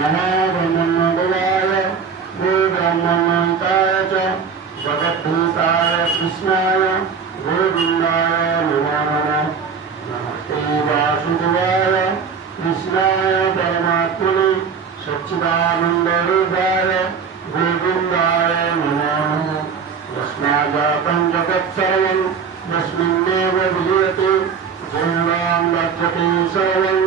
नमो ब्रह्मण्यदेवाय गो ब्रह्मण्यताय च जगद्भूताय कृष्णाय गोविन्दाय नमो नमः। नमस्ते वासुदेवाय कृष्णाय परमात्मने सच्चिदानन्दरूपाय गोविन्दाय नमो नमः। यस्माज्जातं जगत्सर्वं यस्मिन्नेव विलीयते जन्मां वर्धते सर्वं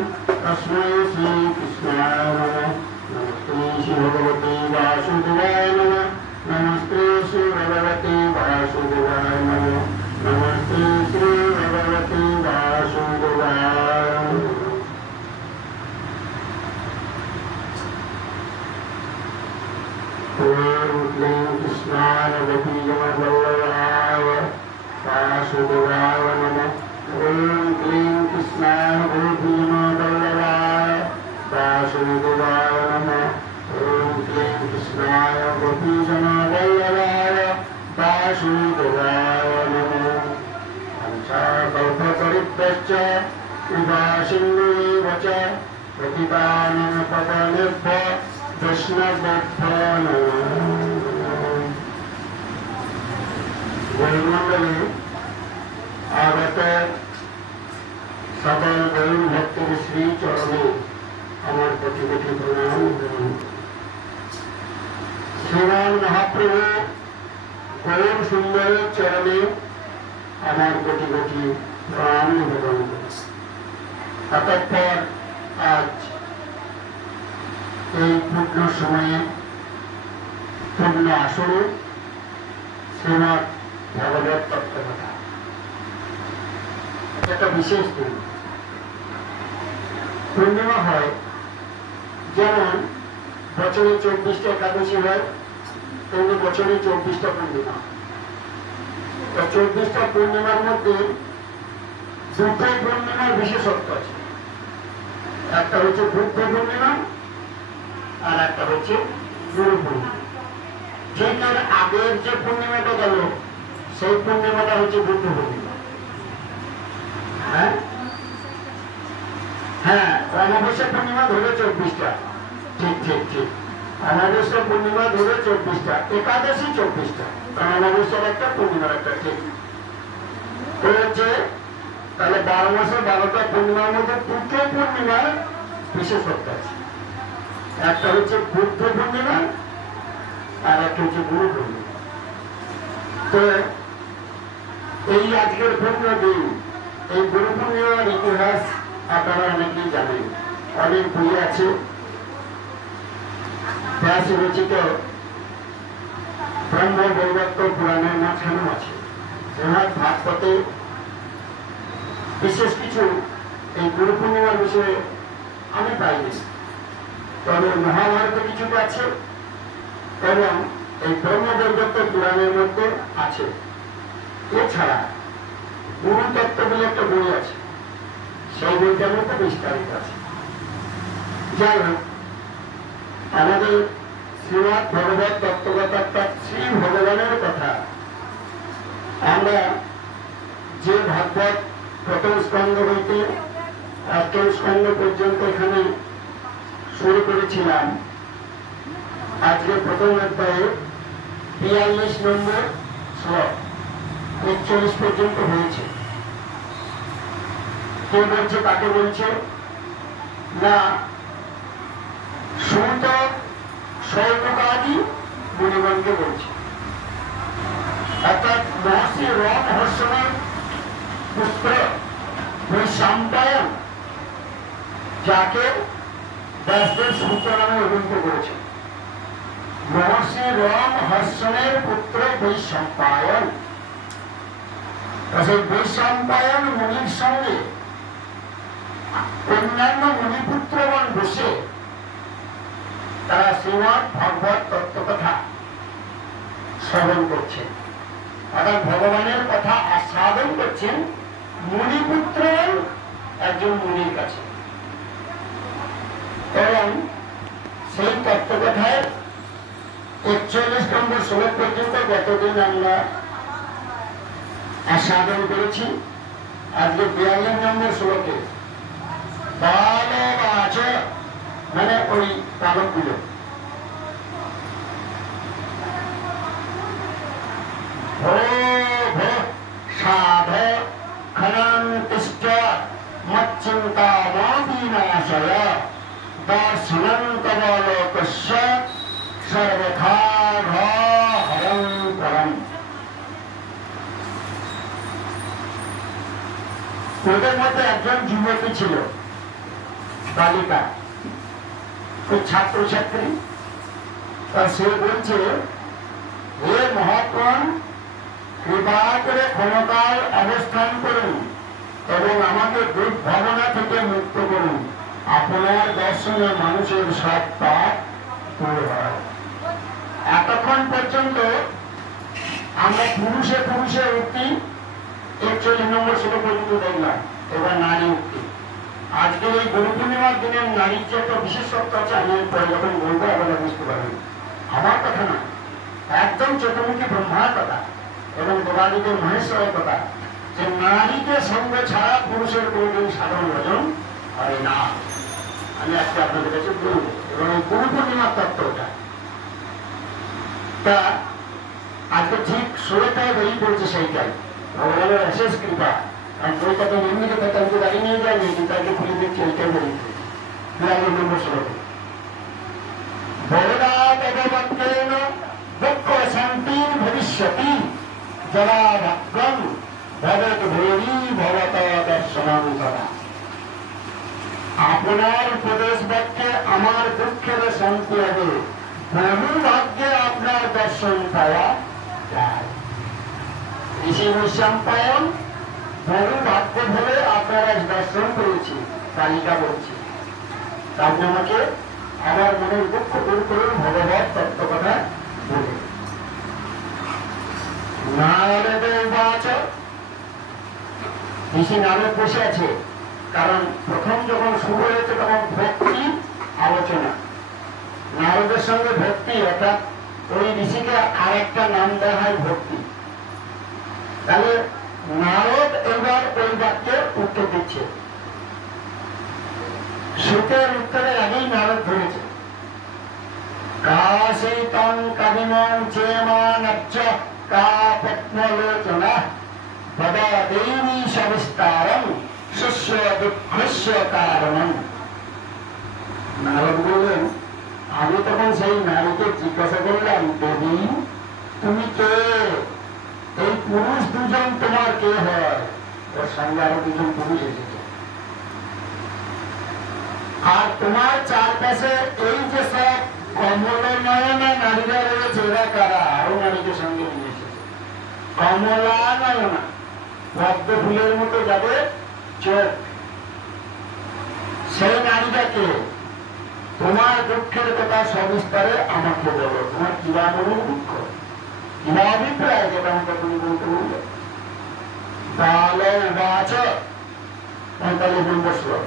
तस्मै श्रीकृष्णाय नमः। नमस्ते श्रीभगवते वासुदेवाय नमः। नमस्ते श्रीभगवते वासुदेवाय नमः। नमस्ते श्रीभगवते वासुदेवाय नमः। ॐ क्लीं कृष्णाय गोपीजनवल्लभाय वासुदेवाय नमः। ॐ क्लीं कृष्णाय गोपीजनवल्लभाय वासुदेवाय नमः। ॐ क्लीं कृष्णाय गोपीजनवल्लभाय वासुदेवाय नमः। पंचाकल्पतरुभ्यश्च कृपासिन्धुभ्यो च पतितानां पावनेभ्यो वैष्णवेभ्यो नमः। गौरमंडले आगत सकल गौर भक्तर श्री चरणे আমার কোটি কোটি প্রণাম। শ্রীমান মহাপ্রভু গৌর সুন্দরের চরণে আমার কোটি কোটি প্রণাম নিবেদন করি। অতঃপর আজ এই পূর্ণ সময়ে পূর্ণ আসরে শ্রীমৎ ভগবত তত্ত্বকথা একটা বিশেষ দিন। পূর্ণিমা হয় যেমন বছরে 24টা একাদশী হয়, তেমনি বছরে 24টা পূর্ণিমা। 24টা পূর্ণিমার মধ্যে দুটোই পূর্ণিমার বিশেষত্ব আছে। একটা হচ্ছে বুদ্ধ পূর্ণিমা আর একটা হচ্ছে গুরু পূর্ণিমা। ঠিক এর আগের যে পূর্ণিমাটা গেল সেই পূর্ণিমাটা হচ্ছে বুদ্ধ পূর্ণিমা। হ্যাঁ হ্যাঁ, অমাবস্যা পূর্ণিমা ধরে 24টা। ঠিক ঠিক ঠিক, অমাবস্যা পূর্ণিমা ধরে 24টা, একাদশী 24টা, অমাবস্যার একটা পূর্ণিমার একটা। ঠিক হচ্ছে, তাহলে 12 মাসে 12টা পূর্ণিমার মধ্যে দুটো পূর্ণিমার বিশেষত্ব আছে। একটা হচ্ছে বুদ্ধ পূর্ণিমা আর একটা হচ্ছে গুরু পূর্ণিমা। তো এই আজকের পূর্ণ দিন, এই গুরু পূর্ণিমার ইতিহাস আপনারা অনেকেই জানেন, অনেক বই আছে। ব্যাস রচিত ব্রহ্ম বৈবর্ত পুরাণের মাঝখানেও আছে। শ্রীমদ্ ভাগবতে বিশেষ কিছু এই গুরু পূর্ণিমার বিষয়ে আমি পাইনি, তবে মহাভারতে কিছুটা আছে এবং এই ব্রহ্ম বৈবর্ত পুরাণের মধ্যে আছে। এছাড়া গুরু তত্ত্ব বলে একটা বই আছে, সেই বইটার মধ্যে বিস্তারিত আছে। যাই হোক, আমাদের শ্রীমদ্ ভগবত তত্ত্বকথা শ্রী ভগবানের কথা আমরা যে ভাগবত প্রথম স্কন্ধ হইতে 8ম স্কন্ধ পর্যন্ত এখানে শুরু করেছিলাম। আজকে প্রথম অধ্যায়ে 42 নম্বর শ্লোক 41 পর্যন্ত হয়েছে। কে বলছে, কাকে বলছে না, সুত শৌনকাদি মুনিগণকে বলছে। অর্থাৎ মহর্ষি রমহর্ষণের পুত্র বৈশম্পায়ন, যাকে ব্যাসদেব সূত্র নামে অভিহিত করেছে। মহর্ষি রমহর্ষণের পুত্র বৈশম্পায়ন, সেই বৈশম্পায়ন মুনির সঙ্গে অন্যান্য মুনিপুত্রগণ বসে তারা শ্রীমদ্ ভগবত তত্ত্বকথা শ্রবণ করছেন, অর্থাৎ ভগবানের কথা আস্বাদন করছেন মুনিপুত্র একজন মুনির কাছে। এবং সেই তত্ত্বকথায় 41 নম্বর শ্লোক পর্যন্ত গতদিন আমরা আস্বাদন করেছি। আজকে 42 নম্বর শ্লোকে বালবাচ, মানে ওই তালকগুলো। ভো ভো সাধ খনন্তিষ্ঠ মচ্চিন্তামাদিনাশয় দর্শনন্তবলোকস্য সর্বথা হরং পরম। ওদের মধ্যে একজন যুবতী ছিল, বালিকা, খুব ছাত্রছাত্রী। সে বলছে, হে মহাপ্রাণ, কৃপা করে ক্ষমতায় অবস্থান করুন এবং আমাকে দুঃখ ভাবনা থেকে মুক্ত করুন। আপনার দর্শনে মানুষের সব পাপ দূর হয়। এতক্ষণ পর্যন্ত আমরা পুরুষে পুরুষে উক্তি 41 নম্বর শ্লোক পর্যন্ত দেখলাম। এবার নারী উক্তি। আজকের এই গুরু পূর্ণিমার দিনে নারীর যে একটা বিশেষত্ব আছে, আমি পরে যখন বলবো আপনারা বুঝতে পারবেন। আমার কথা না, একদম চতুর্মুখী ব্রহ্মার কথা এবং দেবাদিদেব মহেশ্বরের কথা, যে নারীকে সঙ্গে ছাড়া পুরুষের কোনদিন সাধারণ ভজন হয় না। আমি আজকে আপনাদের কাছে বলবো এবং এই গুরু পূর্ণিমার তত্ত্বটা। তা আজকে ঠিক 16টায় বেরিয়ে পড়েছে সেইটাই, ভগবানের অশেষ কৃপা। কারণ কলকাতা এমনিতে তাকে দাঁড়িয়ে নিয়ে যায়নি, কিন্তু তাকে খুলে দিচ্ছে এইটাই বেরিয়ে পড়েছে 42 নম্বর শ্লোকে। ভগবান দুঃখ শান্তি ভবিষ্যতি জলা ভাগ্যম ভগত ভৈরী ভগত দর্শনম করা। আপনার উপদেশ বাক্যে আমার দুঃখের শান্তি হবে, বহু ভাগ্যে আপনার দর্শন পাওয়া যায়। ঋষি সম্পায়ন বহু ভাগ্য ধরে আপনার আজ দর্শন পেয়েছি, তালিকা বলছি। আপনি আমাকে আমার মনের দুঃখ দূর করুন ভগবত তত্ত্ব কথা বলে। নারদ উবাচ, ঋষি নারদ বসে আছে। কারণ প্রথম যখন শুরু হয়েছে তখন ভক্তি আলোচনা, নারদের সঙ্গে ভক্তি, অর্থাৎ ওই ঋষিকে আর একটা নাম দেওয়া হয় ভক্তি। তাহলে নারদ এবার ওই বাক্যে উত্তর দিচ্ছে। সুখের উত্তরের আগেই নারদ ধরেছে, কাশিতং কবিমং চেমানচ্চ কাপত্মলোচনা বদা দেবী সবিস্তারম শিষ্য দুঃখস্য কারণম। নারদ বললেন, আমি তখন সেই নারীকে জিজ্ঞাসা করলাম, দেবী তুমি কে? এই পুরুষ দুজন তোমার কে হয়? ওর সঙ্গে আরো দুজন পুরুষ এসেছে। আর তোমার চারপাশে এই যে সব কমলনয়না নারীরা রয়েছে, এরা কারা? আরো নারীকে সঙ্গে নিয়ে এসেছে। কমলানয়না, পদ্ম ফুলের মতো যাবে চোখ, সেই নারীটাকে। তোমার দুঃখের কথা সবিস্তারে আমাকে বলো, তোমার কিবা মনের দুঃখ, কিবা অভিপ্রায়, যেটা আমাকে তুমি বলতে বললে। তাহলে উবাচ 45 নম্বর শ্লোক,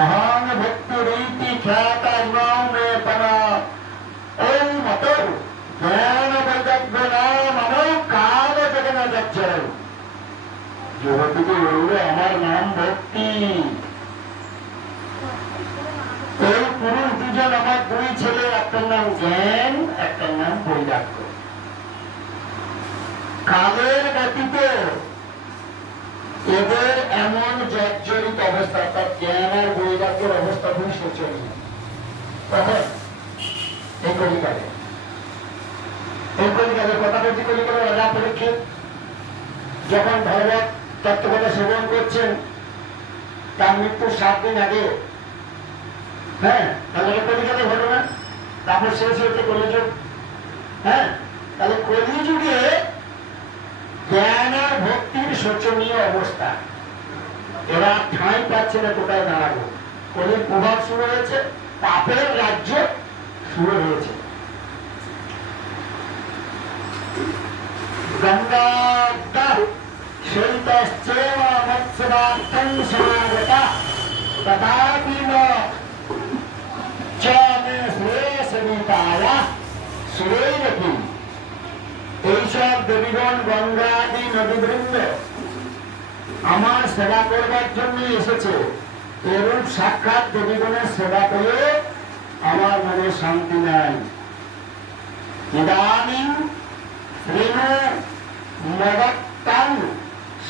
অহং ভক্তি রীতি খ্যাত ইমাং মে পরা ওই মত জ্ঞান বৈদগ্ধনা মম কাল জগন গচ্ছয়। যুবতীকে বলবে, আমার নাম ভক্তি। এই পুরুষ দুজন আমার দুই ছেলে, একটার নাম জ্ঞান, একটার নাম বৈরাগ্য। কালের গতিতে এদের এমন জর্জরিত অবস্থা, তার জ্ঞান আর বৈরাগ্যের অবস্থা খুবই শোচনীয়। তখন এই কলিকালে কথা বলছি, কলিকালে রাজা পরীক্ষিত যখন ভগবত তত্ত্বকথা সেবন করছেন, তার মৃত্যুর 7 দিন আগে, হ্যাঁ, তাহলে কলিকালে ঘটনা। তারপর শেষ হয়েছে কলিযুগ। হ্যাঁ, তাহলে কলিযুগে জ্ঞান আর ভক্তির শোচনীয় অবস্থা। এরা ঠাঁই পাচ্ছে না কোথায় দাঁড়াবো। কলির প্রভাব শুরু হয়েছে, পাপের রাজ্য শুরু হয়েছে। গঙ্গা শৈতশ্চেব মৎস্যবাক্যং সমাগতা তথাপি ন চ মে শ্রেয়সমিতায়া সুরৈরপি। এইসব দেবীগণ গঙ্গাদি নদীবৃন্দ আমার সেবা করবার জন্য এসেছে। এরূপ সাক্ষাৎ দেবীগণের সেবা করে আমার মনে শান্তি নাই। ইদানীং শ্রীণু মদত্তাং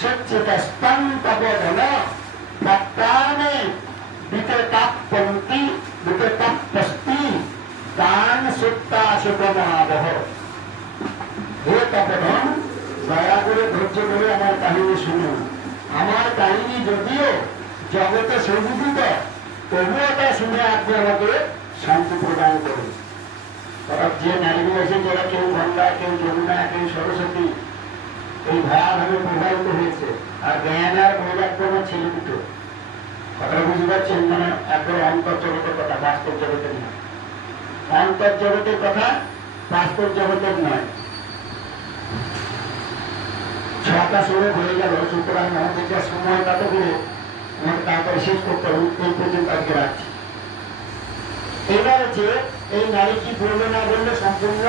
সচ্চিতস্তং তপোধন ভক্তানে বিততাপ্পন্তি বিততাপ্পস্তি তান সুত্তা সুপমাবহ। হে তপোধন, দয়া করে ধৈর্য ধরে আমার কাহিনী শুনুন। আমার কাহিনী যদিও জগতে সৌবিদিত, তবুও তা শুনে আপনি আমাকে শান্তি প্রদান করুন। অর্থাৎ যে নারীগুলো আছে, যারা কেউ গঙ্গা, কেউ যমুনা, কেউ সরস্বতী, এই ভয়াভাবে প্রভাবিত হয়েছে, আর জ্ঞান আর বৈরাগ্য ছেলে দুটো, কথা বুঝতে পারছেন? মানে একবার অন্তর্জগতের কথা, বাস্তব জগতের নয়। অন্তর্জগতের কথা, বাস্তব জগতের নয়। 6টা ষোলো হয়ে গেল, সুতরাং আমাদের যা সময় কত করে আমাকে তাড়াতাড়ি শেষ করতে হবে। এই পর্যন্ত আজকে রাখছি। এবার হচ্ছে এই নারী কি বলবে না বললে সম্পূর্ণ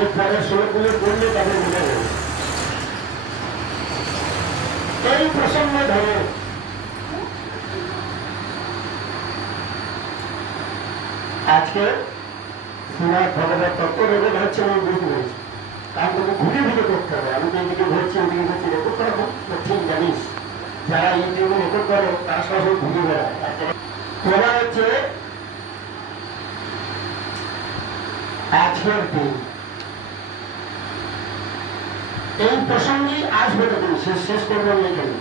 এর পরের শ্লোকগুলো বললে তাদের বোঝা যাবে। এই প্রসঙ্গ ধরে আজকে শ্রীমদ ভগবত তত্ত্ব রেকর্ড হচ্ছে, আমি বুঝতে পেরেছি। কারণ তোকে ঘুরে ঘুরে করতে হবে। আমি তো এদিকে ধরছি, ওদিকে ধরছি, রেকর্ড করা ঠিক জানিস। যারা ইউটিউবে রেকর্ড করে তারা সরাসরি ঘুরে বেড়ায়। ওরা হচ্ছে আজকের দিন এই প্রসঙ্গেই আসবে তো দিন শেষ করবো আমি এখানে।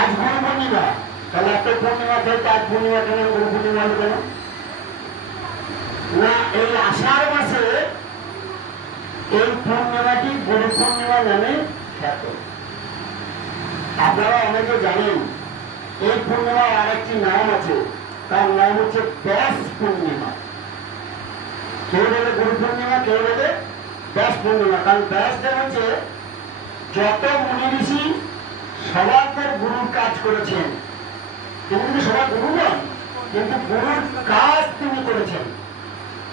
আজ গুরু পূর্ণিমা, তাহলে একটা পূর্ণিমা থেকে আজ পূর্ণিমা কেন, গুরু পূর্ণিমা কেন না? এই আষাঢ় মাসে এই পূর্ণিমাটি গুরু পূর্ণিমা নামে খ্যাত। আপনারা অনেকে জানেন এই পূর্ণিমার আরেকটি নাম আছে, তার নাম হচ্ছে ব্যাস পূর্ণিমা। কেউ বলে গুরু পূর্ণিমা, কেউ বলে ব্যাস পূর্ণিমা। কারণ ব্যাসদেব হচ্ছে যত মুনি ঋষি সবার গুরুর কাজ করেছেন, তিনি কিন্তু সবার গুরু নন, কিন্তু গুরুর কাজ তিনি করেছেন।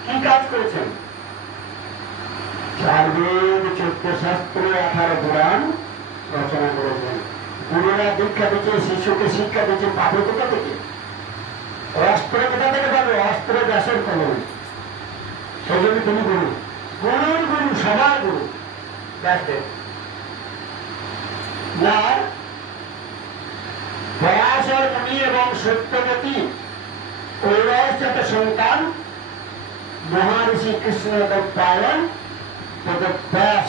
কি কাজ করেছেন? 4 বেদ, 14 শাস্ত্র, 18 পুরাণ রচনা করেছেন। গুরুরা দীক্ষা দিচ্ছে, শিশুকে শিক্ষা দিচ্ছে। পাবে কোথা থেকে? অস্ত্র কোথা থেকে পাবে? অস্ত্র ব্যাসের কলম। সেই জন্য তিনি গুরু, গুরুর গুরু, সবার গুরু ব্যাসদেব। না, পরাশর মুনি এবং সত্যবতী ঐরজাত সন্তান মহারিষি কৃষ্ণদেবপায়ন ব্যাস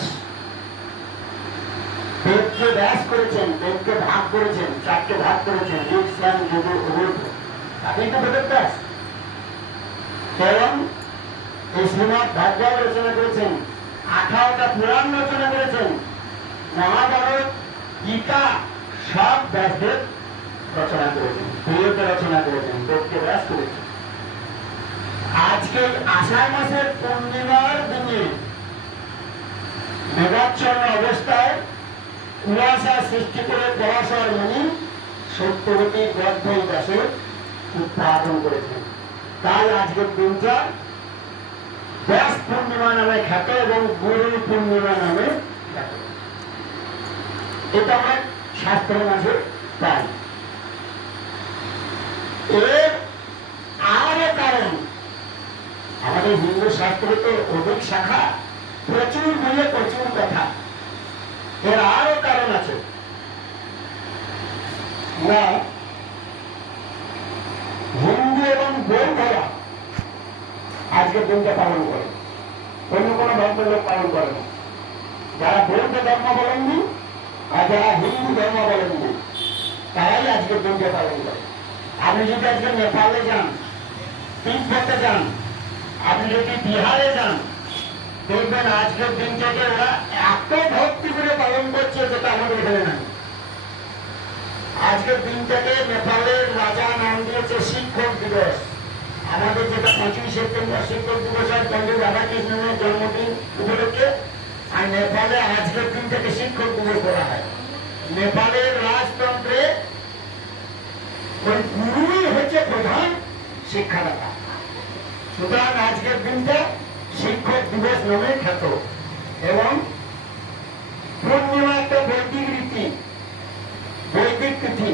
বেদকে ব্যাস করেছেন, বেদকে ভাগ করেছেন, 4টে ভাগ করেছেন, ঋক, শ্যাম, যজুর, অবৈধ। আপনি তো বেদের ব্যাস। এবং এই শ্রীমদ ভাগবত রচনা করেছেন, 18টা পুরাণ রচনা করেছেন, মহাভারত, গীতা সব ব্যাসদেব রচনা করেছেন, বেদ রচনা করেছেন, বেদকে ব্যাস করেছেন। আজকে আষাঢ় মাসের পূর্ণিমার দিনে মেঘাচ্ছন্ন অবস্থায় কুয়াশা সৃষ্টি করে পরাশর মুনি সত্যবতী গর্ভই ব্যাসের উৎপাদন করেছেন। তাই আজকের দিনটা ব্যাস পূর্ণিমা নামে খ্যাত এবং গুরু পূর্ণিমা নামে খ্যাত। এটা আমার শাস্ত্রের মাঝে পাই। এর আরো কারণ, আমাদের হিন্দু শাস্ত্রে তো অধিক শাখা, প্রচুর বইয়ে প্রচুর কথা। এর আরো কারণ আছে। না, হিন্দু এবং বৌদ্ধরা আজকের দিনটা পালন করে, অন্য কোনো ধর্মের লোক পালন করে না। যারা বৌদ্ধ ধর্মাবলম্বী আর যারা হিন্দু ধর্মাবলম্বী তারাই আজকের দিনটা পালন করে। আপনি যদি আজকে নেপালে যান, তিব্বতে যান, আপনি যদি বিহারে যান, দেখবেন আজকের দিনটাকে ওরা এত ভক্তি করে পালন করছে যেটা আমাদের এখানে নাই। আজকের দিনটাকে নেপালের রাজা নাম দিয়েছে শিক্ষক দিবস। আমাদের যেটা 5ই সেপ্টেম্বর শিক্ষক দিবস হয় পণ্ডিত রাধাকৃষ্ণনের জন্মদিন উপলক্ষে, আর নেপালে আজকের দিনটাকে শিক্ষক দিবস করা হয়। নেপালের রাজতন্ত্রে ওই গুরুই হচ্ছে প্রধান শিক্ষাদাতা। সুতরাং আজকের দিনটা শিক্ষক দিবস নামে খ্যাত। এবং পূর্ণিমা একটা বৈদিক রীতি, বৈদিক তিথি।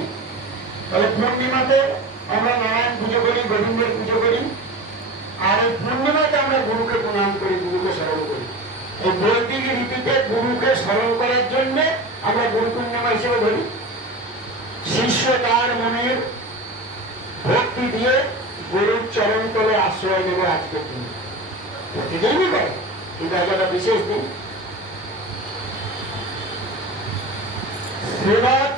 তাহলে পূর্ণিমাতে আমরা নারায়ণ পুজো করি, গোবিন্দের পুজো করি, স্মরণ করার জন্য আমরা গুরু পূর্ণিমা হিসেবে ধরি। শিষ্য তার মনের ভক্তি দিয়ে গুরুর চরণ তলে আশ্রয় নেবে আজকের দিন। প্রতিদিনই করে, কিন্তু আজ একটা বিশেষ দিন। শ্রীমৎ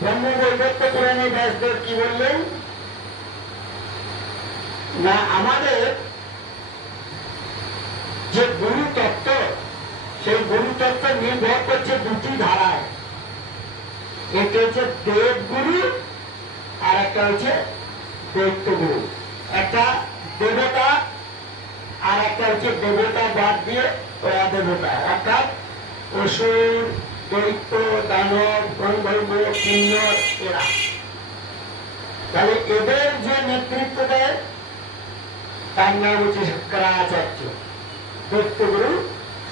ব্রহ্মবৈবর্ত পুরাণে ব্যাসদেব কি বললেন না, আমাদের যে গুরু তত্ত্ব, সেই গুরু তত্ত্ব নির্ভর করছে দুটি ধারায়। একটা হচ্ছে দেবগুরু আর একটা হচ্ছে দৈত্যগুরু। একটা দেবতা আর একটা হচ্ছে দেবতা বাদ দিয়ে অদেবতা, অর্থাৎ অসুর, দৈত্য, দানব, গন্ধর্ব, কিন্নর, এরা। তাহলে এদের যে নেতৃত্ব দেয় তার নাম হচ্ছে শুক্রাচার্য, দৈত্যগুরু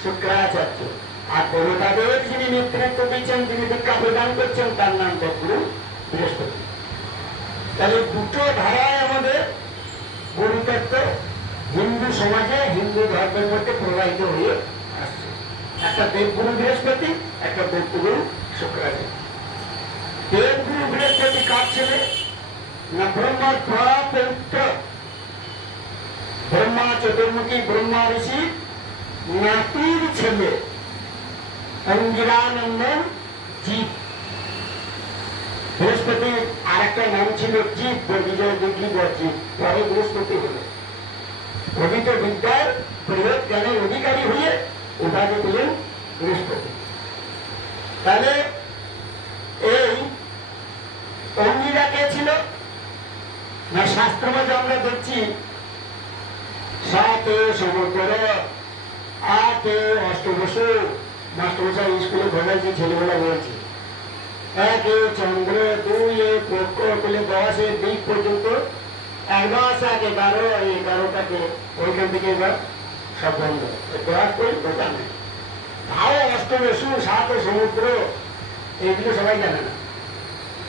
শুক্রাচার্য। আর দেবতাদের যিনি নেতৃত্ব দিচ্ছেন, যিনি দীক্ষা প্রদান করছেন, তার নাম দেবগুরু বৃহস্পতি। তাহলে দুটো ধারায় আমাদের গুরুতত্ত্ব হিন্দু সমাজে, হিন্দু ধর্মের মধ্যে প্রবাহিত হয়ে আসছে। একটা দেবগুরু বৃহস্পতি, একটা দৈত্যগুরু শুক্রাচার্য। দেবগুরু বৃহস্পতি কার ছেলে না, ব্রহ্মার পৌত্র, ব্রহ্মা চতুর্মুখী ব্রহ্মা ঋষি নাতির ছেলে অঙ্গিরানন্দন জীব। বৃহস্পতি আর একটা নাম ছিল জীব, বিজয় দিঘি জীব, পরে বৃহস্পতি হল। প্রকৃত বিদ্যার বৃহৎ জ্ঞানের অধিকারী হয়ে উপাধি পেলেন বৃহস্পতি। তাহলে এই অঙ্গিরা কে ছিল না, শাস্ত্র মধ্যে আমরা দেখছি সাতে সমুদ্র, আতে অষ্টবসু, মাস্টারমশাই স্কুলে ঘটাইছে, ছেলেবেলা বলছে একে চন্দ্র, দুই পক্ষ বলে 10 দিক পর্যন্ত, 10 আর 11, 11টাকে ওইখান থেকে এবার সব বন্ধ 10 করে কথা নেই। ভাও অষ্টবসু, 7 সমুদ্র, এইগুলো সবাই জানে না।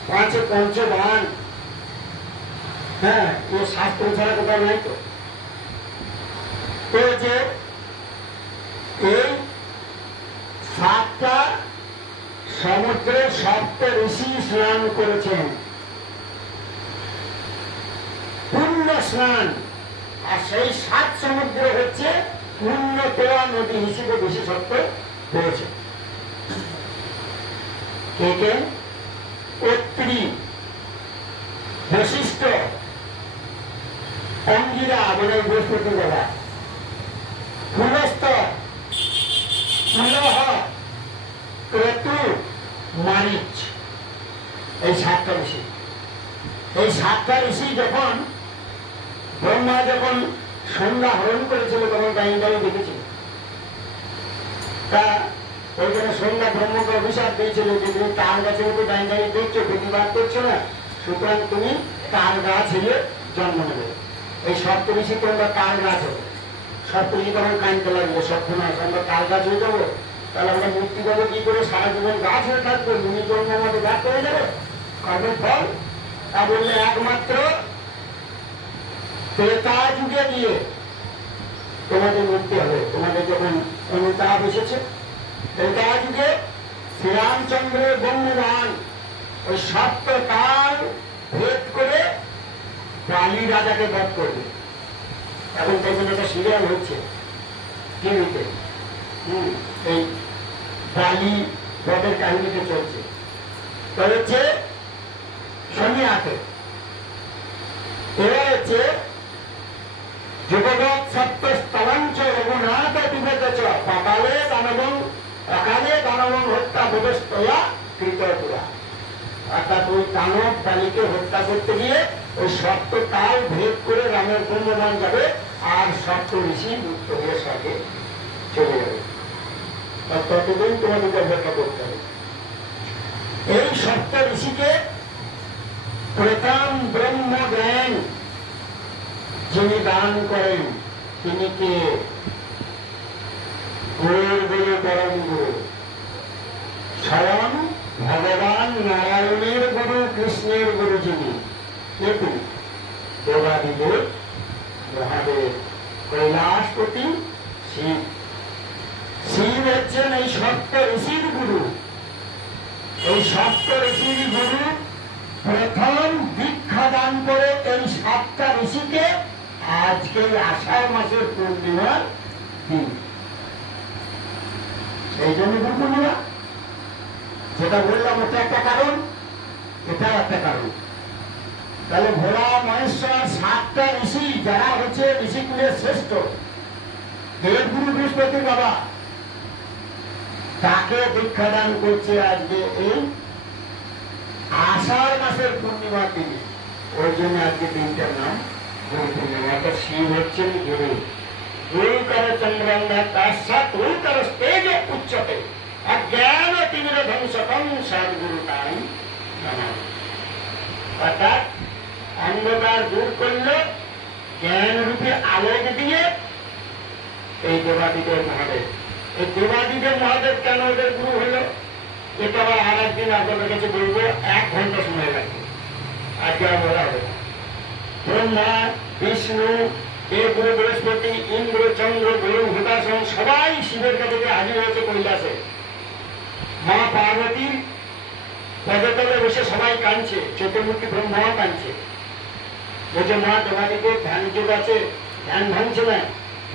5 পঞ্চবান, হ্যাঁ, এ শাস্ত্র ছাড়া কোথাও নাই তো। যে এই 7টা সমুদ্রে সপ্ত ঋষি স্নান করেছেন, পুণ্য স্নান। আর সেই 7 সমুদ্র হচ্ছে পুণ্য তোয়া নদী হিসেবে বিশেষত্ব হয়েছে। কে কে? অত্রি, বশিষ্ঠ, অঙ্গিরা মানে বৃহস্পতি বাবা, পুলস্ত, পুলহ, ক্রেতু, মারিচ, এই 7টা ঋষি। এই 7টা ঋষি যখন ব্রহ্মা যখন সন্ধ্যা হরণ করেছিল তখন গাইন্দাই দেখেছিল। তা ওইখানে সন্ধ্যা ব্রহ্মকে অভিশাপ দিয়েছিল যে তুমি তার গাছের মতো গাইন্দাই দেখছো, প্রতিবাদ করছো না, সুতরাং তুমি তার গাছ হয়ে জন্ম নেবে। এই সপ্ত ঋষি তোমরা তার গাছ হবে। সপ্ত ঋষি তখন কানতে লাগবে, সপ্ত নয় আমরা তার গাছ হয়ে যাবো, তাহলে আমরা মুক্তি পাবো কি করে? সারা জীবন গাছ হয়ে থাকবো, মুনি জন্ম আমাদের গাছ হয়ে যাবে, কর্মের ফল। তা বললে একমাত্র ত্রেতা যুগে গিয়ে তোমাদের মুক্তি হবে। তোমাদের যখন অনুতাপ এসেছে, ত্রেতা যুগে শ্রীরামচন্দ্রের ব্রহ্মবান ওই সপ্ত কাল ভেদ করে বালি রাজাকে বধ করবে। এখন তখন একটা সিরিয়াল হচ্ছে টিভিতে, এই বালি বধের কাহিনীতে চলছে। তো হচ্ছে শনি হাতে, এবার হচ্ছে যুগবৎ সপ্ত স্তবঞ্চ রঘুনাথ বিবেচ পাতালে দানবং অকালে দানবং হত্যা বোধস্তয়া কৃতপুরা। অর্থাৎ ওই দানব বালিকে হত্যা করতে গিয়ে ওই সপ্ত কাল ভেদ করে রামের ব্রহ্মবান যাবে, আর সপ্ত ঋষি মুক্ত হয়ে স্বর্গে চলে যাবে। ততদিন তোমাদেরকে অপেক্ষা করতে হবে। এই সপ্ত ঋষিকে প্রথম ব্রহ্ম জ্ঞান যিনি দান করেন তিনি কে? গুরুর গুরু পরম গুরু, স্বয়ং ভগবান নারায়ণের গুরু, কৃষ্ণের গুরু যিনি, কিন্তু দেবাদিদেব মহাদেব, কৈলাসপতি শিব। শিব শিব হচ্ছেন এই সপ্ত ঋষির গুরু। এই সপ্ত ঋষির গুরু প্রথম দীক্ষা দান করে এই 7টা ঋষিকে আজকে আষাঢ় মাসের পূর্ণিমার দিন। এই জন্য গুরু পূর্ণিমা যেটা বললাম ওটা একটা কারণ, এটা একটা কারণ। তাহলে ভোলা মহেশ্বর 7টা ঋষি যারা হচ্ছে ঋষিকুলের শ্রেষ্ঠ, দেবগুরু বৃহস্পতি বাবা তাকে দীক্ষা দান করছে আজকে এই আষাঢ় মাসের পূর্ণিমার দিনে। ওই জন্য আজকে দিনটার নাম গুরু পূর্ণিমা। অর্থাৎ শিব হচ্ছেন গুরু। গুরুকর চন্দ্রঙ্গা তার সাথ গুরুকর তেজ উচ্চতে অজ্ঞান তীব্র ধ্বংসকম সদ্গুরু তাই। অর্থাৎ অন্ধকার দূর করল জ্ঞান রূপে আলোক দিয়ে এই দেবাদিদেব মহাদেব। এই দেবাদিদেব মহাদেব কেন ওদের গুরু হলো এটা আবার আর একদিন আপনাদের কাছে বলবো, 1 ঘন্টা সময় লাগবে, আজকে আর বলা হবে না। ব্রহ্মা, বিষ্ণু, দেবগুরু বৃহস্পতি, ইন্দ্র, চন্দ্র, গুরু, ভূতাসন সবাই শিবের কাছে হাজির হয়েছে কৈলাসে। মা পার্বতীর পদতলে বসে সবাই কাঁদছে, চতুর্মুখী ব্রহ্মাও কাঁদছে, বলছে মা তোমাদিকে ধ্যান যোগ আছে, ধ্যান ভাঙছে না,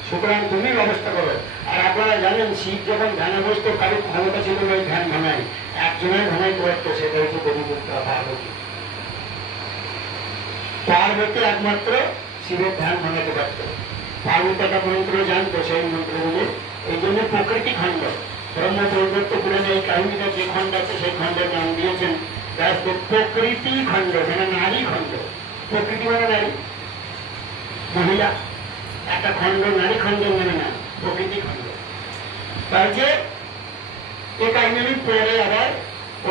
সুতরাং তুমি ব্যবস্থা করো। আর আপনারা জানেন শিব যখন ধ্যানে বসত কারোর ক্ষমতা ছিল না ধ্যান ভাঙায়, একজনের ভাঙাইতে পারত, সেটা হচ্ছে দেবীপুত্রা পার্বতী। পার্বতী একমাত্র শিবের ধ্যান ভাঙাতে পারত। পার্বতী একটা মন্ত্র জানত, সেই মন্ত্রগুলি এই জন্য প্রকৃতি খণ্ড ব্রহ্ম চৈতন্য পুরাণে এই কাহিনীটা যে খণ্ড আছে সেই খণ্ডের নাম দিয়েছেন প্রকৃতি খণ্ড, মানে নারী খণ্ড। প্রকৃতি মানে নারী, মহিলা, একটা খণ্ড নারী খণ্ডের মানে না, প্রকৃতি খণ্ড। তাই যে এই কাহিনী পরে আবার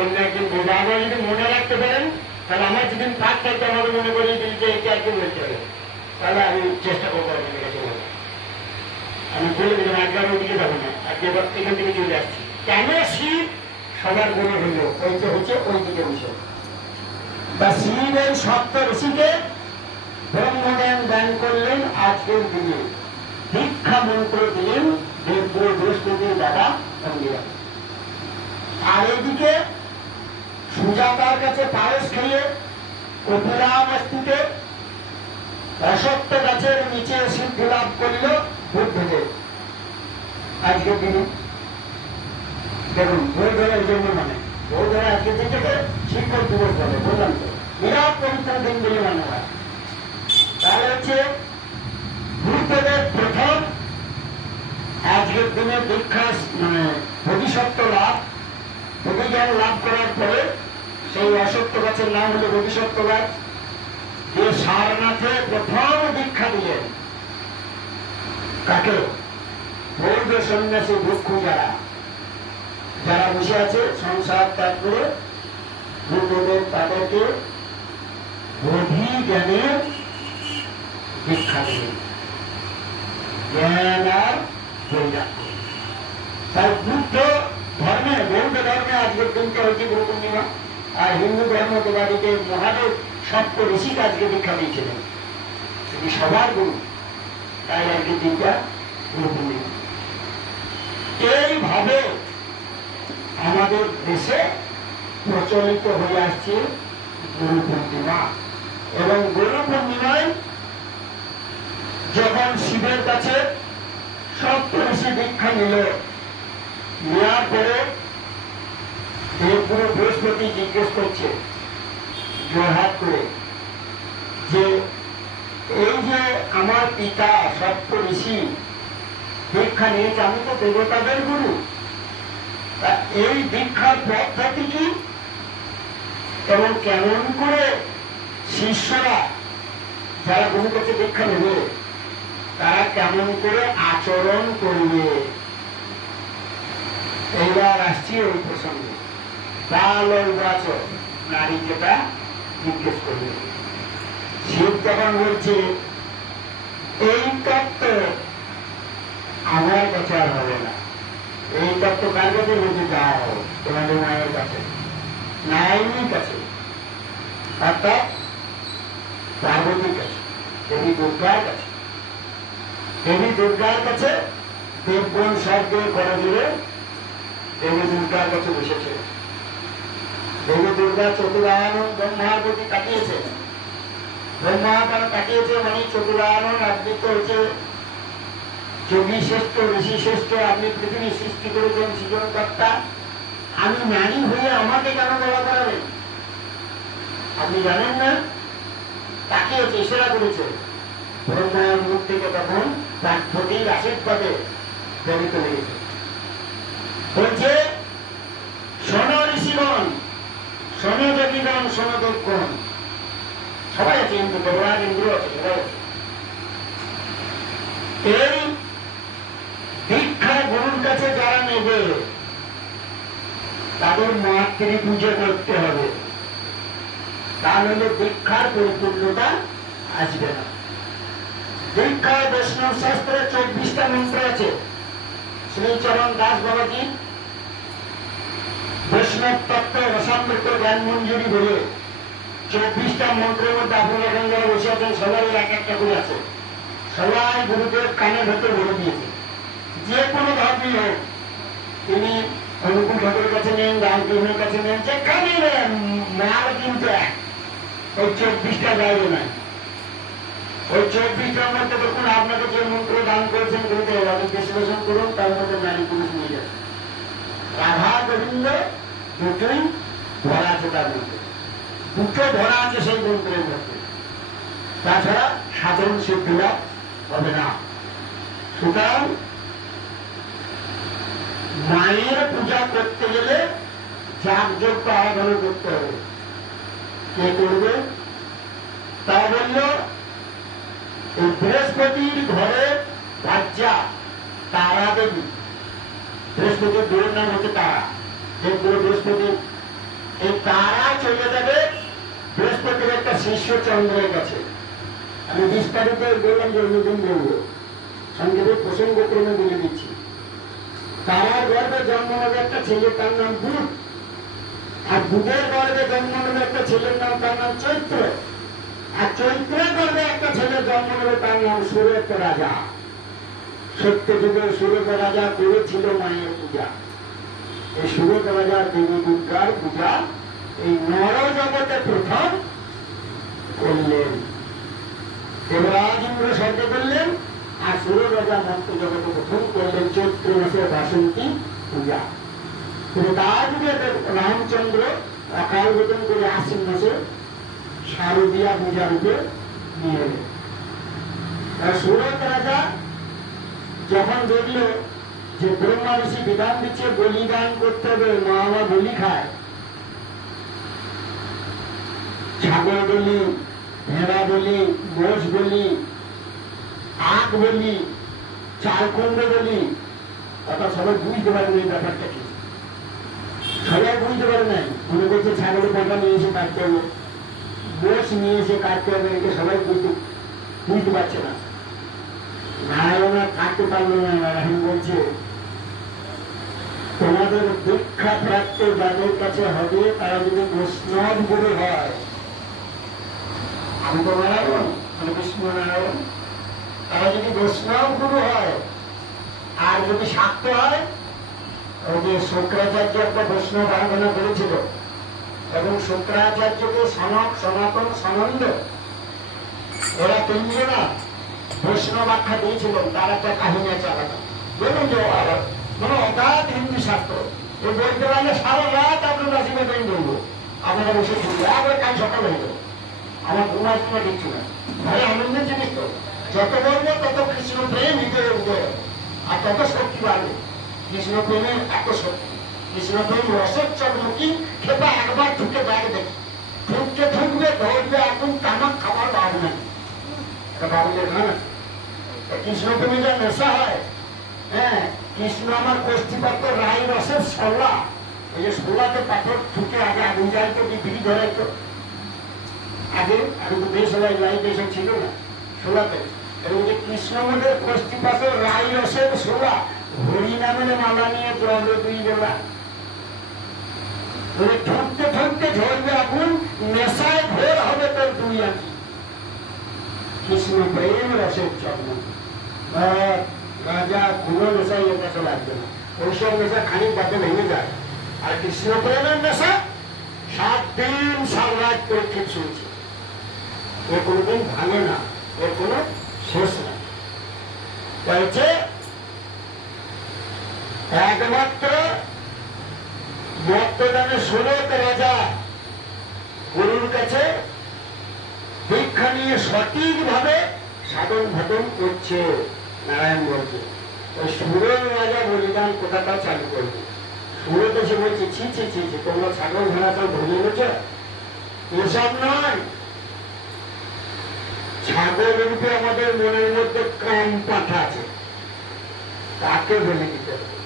অন্য একদিন বলবো। আপনারা যদি মনে রাখতে পারেন তাহলে আমার যেদিন পাঠ থাকতে আমাকে মনে করি যে এটা একদিন বলতে হবে, তাহলে আমি চেষ্টা করবো আপনাদের কাছে বলা। আমি বলে দিলাম আজকে আমি ওদিকে যাবো না, আজকে এবার এখান থেকে চলে আসছি। কেন শিব সবার গুরু হইল, ওইটা হচ্ছে ওই দিকে বিষয়। বা শিব এই 7 ঋষিকে ব্রহ্মজ্ঞান দান করলেন আজকের দিনে, দীক্ষা মন্ত্র দিলেন দেবগুরু বৃহস্পতির দাদা অঙ্গিরা। আর এইদিকে সুজাতার কাছে পায়েস খেয়ে কপিলাবস্তিতে অসত্য গাছের নিচে সিদ্ধি লাভ করল বুদ্ধদেব আজকের দিনে। দেখুন বই ধরার জন্য মানে বই ধরা আজকের দিন থেকে শিক্ষক দিবস বলে, বললাম তো বিরাট পবিত্র দিন বলে মনে হয়। তাহলে হচ্ছে বুদ্ধদেব প্রথম আজকের দিনে দীক্ষা মানে বোধিসত্ত্ব লাভ, বোধিজ্ঞান লাভ করার পরে সেই অসত্য গাছের নাম হলো বোধিসত্ত্ব গাছ। যে সারনাথে প্রথম দীক্ষা দিলেন কাকে? বৌদ্ধ সন্ন্যাসী ভিক্ষু যারা যারা বসে আছে সংসার ত্যাগ করে, বুদ্ধদেব তাদেরকে বোধি জ্ঞানের দীক্ষা দিলেন, জ্ঞান আর বৈরাগ্য। তাই বুদ্ধ ধর্মে, বৌদ্ধ ধর্মে আজকের দিনটা হচ্ছে গুরু পূর্ণিমা। আর হিন্দু ধর্ম দেবাদিকে মহাদেব 7 ঋষিকে আজকে দীক্ষা দিয়েছিলেন, তিনি সবার গুরু, তাই আজকের দিনটা গুরু পূর্ণিমা। এইভাবে আমাদের দেশে প্রচলিত হয়ে আসছে গুরু পূর্ণিমা। এবং গুরু পূর্ণিমায় যখন শিবের কাছে 7 ঋষি দীক্ষা নিল, নেওয়ার পরে দেবগুরু বৃহস্পতি জিজ্ঞেস করছে জোরহাত করে যে এই যে আমার পিতা 7 ঋষি দীক্ষা নিয়েছে, আমি তো দেবতাদের গুরু, তা এই দীক্ষার পদ্ধতি কি এবং কেমন করে শিষ্যরা যারা গুরু কাছে দীক্ষা নেবে তারা কেমন করে আচরণ করবে। এইবার আসছি ওই প্রসঙ্গে, বাল নারী যেটা জিজ্ঞেস করবে। শিব তখন বলছে এই তত্ত্ব আমার কাছে আর হবে না, এই তত্ত্ব কার কাছে বলতে যাও, তোমাদের মায়ের কাছে, নারায়ণীর কাছে, অর্থাৎ পার্বতীর কাছে, দেবী দুর্গার কাছে। দেবী দুর্গার কাছে দেবগণ স্বর্গে করে দিলে দেবী দুর্গার কাছে বসেছে। দেবী দুর্গা চতুরায়ন ব্রহ্মার প্রতি তাকিয়েছে। ব্রহ্মা তারা তাকিয়েছে মানে চতুরায়ন, আপনি তো হচ্ছে যোগী শ্রেষ্ঠ, ঋষি শ্রেষ্ঠ, আপনি পৃথিবী সৃষ্টি করেছেন সৃজনকর্তা, আমি নারী হয়ে আমাকে কেন বলা করাবেন? আপনি জানেন না? তাকিয়েছে, ইশারা করেছে। ব্রহ্মার মুখ থেকে তখন তার প্রতির আশীর্বাদে দেবী চলে গেছে। বলছে, শোন ঋষিগণ, শোন যোগীগণ, শোন দক্ষগণ, সবাই আছে, কিন্তু দেবরাজ ইন্দ্র আছে, সবাই আছে। এই দীক্ষা গুরুর কাছে যারা নেবে তাদের মাতৃ পুজো করতে হবে, তাহলে দীক্ষার পরিপূর্ণতা আসবে না। দীক্ষায় বৈষ্ণব শাস্ত্রে 24টা মন্ত্র আছে। শ্রীচরণ দাস বাবাজি বৈষ্ণব তত্ত্ব রসামৃত জ্ঞান মঞ্জুরি বলে 24টা মন্ত্রের মধ্যে আপনারা এখন যারা বসে আছেন সবাই এক একটা করে আছে। সবাই গুরুদেব কানে ভেতর বলে দিয়েছে। যে কোনো ধর্মী হোক, তিনি অনুকূল ঠাকুরের কাছে নেন, রামকৃষ্ণের কাছে নেন, যেখানে নেন, মাল কিন্তু এক। ওই 24টা বাইরে নাই। ওই 24টার মধ্যে দেখুন আপনাকে যে মন্ত্র দান করেছেন গুরুদেব, আপনি বিশ্লেষণ করুন, তার মধ্যে নারী পুরুষ নিয়ে যাবে। রাধা গোবিন্দ দুটোই ধরা আছে, তার মধ্যে দুটো ধরা আছে সেই মন্ত্রের মধ্যে। তাছাড়া সাধারণ সিদ্ধি লাভ হবে না। সুতরাং মায়ের পূজা করতে গেলে যাগযজ্ঞ আরাধনা করতে হবে। কে করবে? তা বলল এই বৃহস্পতির ঘরে বাচ্চা তারা দেবী। বৃহস্পতির বউয়ের নাম হচ্ছে তারা। যে বৃহস্পতি, এই তারা চলে যাবে বৃহস্পতির একটা শিষ্য চন্দ্রের কাছে। আমি বিস্তারিত বললাম যে অন্যদিন বলবো, সংক্ষেপে প্রসঙ্গক্রমে বলে দিচ্ছি। তারার গর্ভে জন্ম নেবে একটা ছেলে, তার নাম বুধ। আর বুধের গর্ভে জন্ম নেবে একটা ছেলের নাম, তার নাম চৈত্র। আর চৈত্রের গর্ভে একটা ছেলের জন্ম নেবে, তার নাম সুরেশ রাজা। সত্যযুগের সুরেশ রাজা করেছিল মায়ের পূজা। এই সুরেশ রাজা দেবী দুর্গার পূজা এই নর জগতে প্রথম করলেন। দেবরাজ ইন্দ্র স্বর্গে করলেন, আর সুরেশ রাজা মন্ত্র জগতে প্রথম করলেন চৈত্র মাসের বাসন্তী পূজা। তার যুগে রামচন্দ্র অকাল বোধন করে আশ্বিন মাসে শারদীয়া পূজা রূপে নিয়ে এলেন। সুরেশ রাজা যখন দেখল যে ব্রহ্মা ঋষি বিধান দিচ্ছে বলিদান করতে হবে, মা আমার বলি খায়, ছাগল বলি, ভেড়া বলি, মোষ বলি, আখ বলি, চালকুন্ড বলি, অর্থাৎ সবাই বুঝতে পারেন এই ব্যাপারটা কি। সবাই বুঝতে পারে নাই। মনে করছে ছাগলের পাটা নিয়ে এসে কাটতে হবে, মোষ নিয়ে এসে কাটতে হবে, এটা সবাই বুঝতে পারছে না। নারায়ণা কাটতে পারলো না। নারায়ণ বলছে, তোমাদের দীক্ষা প্রাপ্ত যাদের কাছে হবে তারা যদি বৈষ্ণব গুরু হয়, আমি তো নারায়ণ, মানে বিষ্ণু নারায়ণ, তারা যদি বৈষ্ণব গুরু হয়, আর যদি শাক্ত হয়, ওই যে শুক্রাচার্য একটা বৈষ্ণব আরাধনা করেছিল, এবং শুক্রাচার্যকে সনক, সনাতন, সনন্দ, ওরা তিনজনা বৈষ্ণব আখ্যা দিয়েছিলেন। তার একটা কাহিনী আছে আলাদা, বলুন যে মানে অগাধ হিন্দু শাস্ত্র। এই বলতে পারলে সারা রাত আপনার রাশিকে টাইম বলবো, আপনারা বসে শুনবো, একবার কাল সকাল হয়ে যাবে। আমার ঘুমার কোনো দিচ্ছি না, ভাই আনন্দের জিনিস তো। যত বলবো তত কৃষ্ণ প্রেম হৃদয়ে উদয়, আর তত শক্তি বাড়বে। কৃষ্ণ প্রেমের এত শক্তি, কৃষ্ণ প্রেম রসোচ্চমুখী খেপা একবার ঢুকে বাইরে দেখি, ঢুকতে ঢুকবে ধরবে এখন তামাক খাবার বাড়বে না। বাবুদের গান আছে, কৃষ্ণ প্রেমে যা নেশা হয়। হ্যাঁ, কৃষ্ণ আমার কষ্টিপাত্র রায় রসের শোলা, ওই যে শোলাতে পাথর ঢুকে আগে আগুন জ্বালতো, কি বিড়ি ধরাইতো আগে, আগে তো বেশ সবাই লাইট এসব ছিল না শোলাতে। এবং যে কৃষ্ণমঠের কষ্টিপাত্র রায় রসের শোলা, হরি নামের মালা নিয়ে চলবে দুই বেলা, ঢুকতে ঢুকতে ঝরবে আগুন, নেশায় ভোর হবে তোর দুই আঁকি। কৃষ্ণ প্রেম রসের জন্ম, রাজা কোনো নেশাই এর কাছে লাগবে না। ওইসব নেশা খানিক বাদে ভেঙে যায়। আর কৃষ্ণ প্রেমের নেশা 7 দিন 7 রাত পরীক্ষিত শুনছে, এ কোনোদিন ভাঙে না, এর কোনো শেষ না। বলছে একমাত্র মর্তদানে 16 রাজা গুরুর কাছে দীক্ষা নিয়ে সঠিক ভাবে সাধন ভাদন করছে। নারায়ণ বলছে ওই 16 রাজা বলিদান কথাটা চালু করবে। সুরত এসে বলছে ছি ছি ছি ছি, তোমরা ছাগল ভেড়া সব ধরিয়ে নিচ্ছ, এসব নয়। ছাগল রূপে আমাদের মনের মধ্যে কাম পাঠা আছে, তাকে বলে দিতে হবে।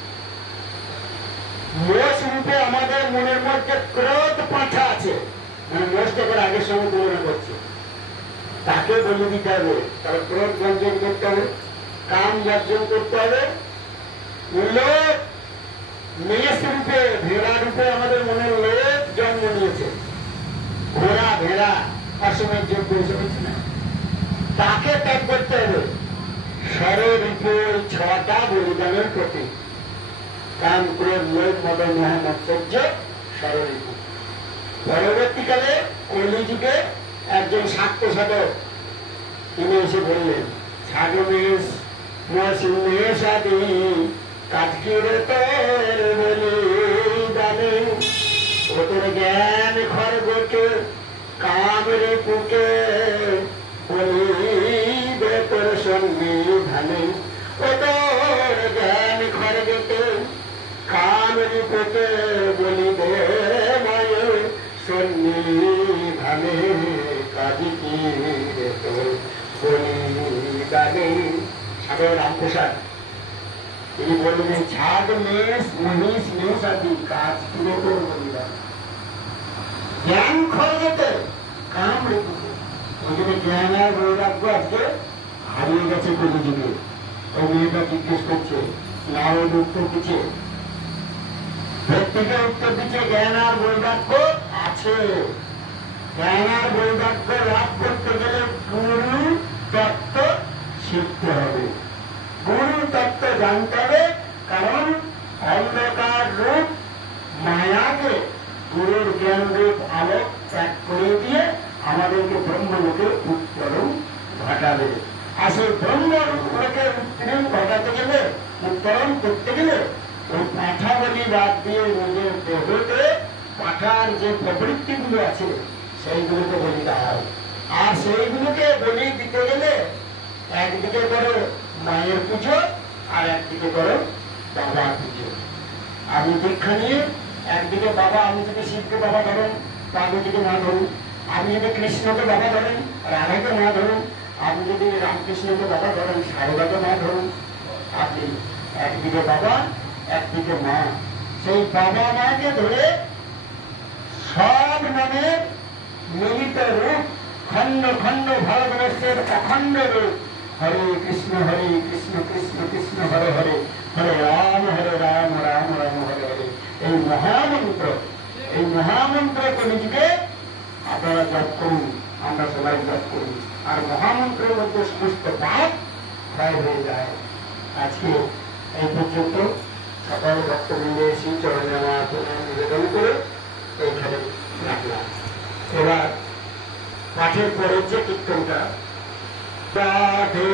মোষ রূপে আমাদের মনের মধ্যে ক্রোধ পাঠা আছে, মানে মোষটা করে আগের সঙ্গে তুলনা করছে, তাকে বলে দিতে হবে। তাহলে ক্রোধ বর্জন করতে হবে, কাম বর্জন করতে হবে। লোভ মেষ রূপে ভেড়া রূপে আমাদের মনের লোভ জন্ম নিয়েছে, ঘোড়া ভেড়া অসময়ের যোগ্য হয়েছে না, তাকে ত্যাগ করতে হবে। ষড়রূপে 6টা বলিদানের প্রতীক, কাম ক্রোধ লোভ মদ মোহ মৎসর্য ষড়রূপ। পরবর্তীকালে কলিযুগে একজন শাক্ত সাধক তিনি এসে বললেন, ছাগমেশ মহেশ আদি কাজকির তোর বলিদানে, ও তোর জ্ঞান খড়গকে কামরে পুকে বলিবে তোর সংবিধানে, ও তোর জ্ঞান খড়গকে কামরে পুকে বলিবে মায় সন্নিধানে, কাজকির তোর বলিদানে। সাধক রামপ্রসাদ তিনি বললেন ছাগ মেষ মহিষ মেষ আদি কাজ তুলে তোর বলিদান, জ্ঞান খড়গতে কাম রেখে। ওই জন্য জ্ঞান আর বৈরাগ্য আজকে হারিয়ে গেছে কলিযুগে। ওই মেয়েটা জিজ্ঞেস করছে, নারদ উত্তর দিচ্ছে, প্রত্যেকে উত্তর দিচ্ছে জ্ঞান আর বৈরাগ্য আছে। জ্ঞান আর বৈরাগ্য লাভ করতে গেলে গুরু তত্ত্ব শিখতে হবে, গুরু তত্ত্ব জানতে হবে। কারণ অন্ধকার রূপ মায়াকে গুরুর জ্ঞান রূপ আলোক ত্যাগ করে দিয়ে আমাদেরকে ব্রহ্মলোকে উত্তরণ ঘটাবে। আর সেই ব্রহ্মলোকে উত্তরণ ঘটাতে গেলে, উত্তরণ করতে গেলে ওই পাঠাবলী বাদ দিয়ে নিজের দেহতে পাঠার যে প্রবৃত্তিগুলো আছে সেইগুলোকে বলি দেওয়া হয়। আর সেইগুলোকে বলি দিতে গেলে একদিকে করো মায়ের পুজো আর একদিকে করো বাবার পুজো। আমি দীক্ষা নিয়ে একদিকে বাবা, আমি যদি শিবকে বাবা ধরেন, পার্বতীকে মা ধরুন, আপনি যদি কৃষ্ণকে বাবা ধরেন, রাধাকে মা ধরুন, আপনি যদি রামকৃষ্ণকে বাবা ধরেন, সারদাকে মা ধরুন, আপনি একদিকে বাবা একদিকে মা। সেই বাবা মাকে ধরে সব নামের মিলিত রূপ, খণ্ড খণ্ড ভারতবর্ষের অখণ্ড রূপ, হরে কৃষ্ণ কৃষ্ণ কৃষ্ণ হরে হরে, হরে রাম রাম রাম হরে হরে। এই মহামন্ত্রকে নিজেকে আপনারা জপ করুন, আমরা সবাই জপ করি। আর মহামন্ত্রের মধ্যে সমস্ত পাপ ক্ষয় হয়ে যায়। আজকে এই পর্যন্ত সকল ভক্তবৃন্দে শ্রী চরণে নিবেদন করে এইখানে রাখলাম। এবার পাঠের পরের যে কীর্তনটা, রাধে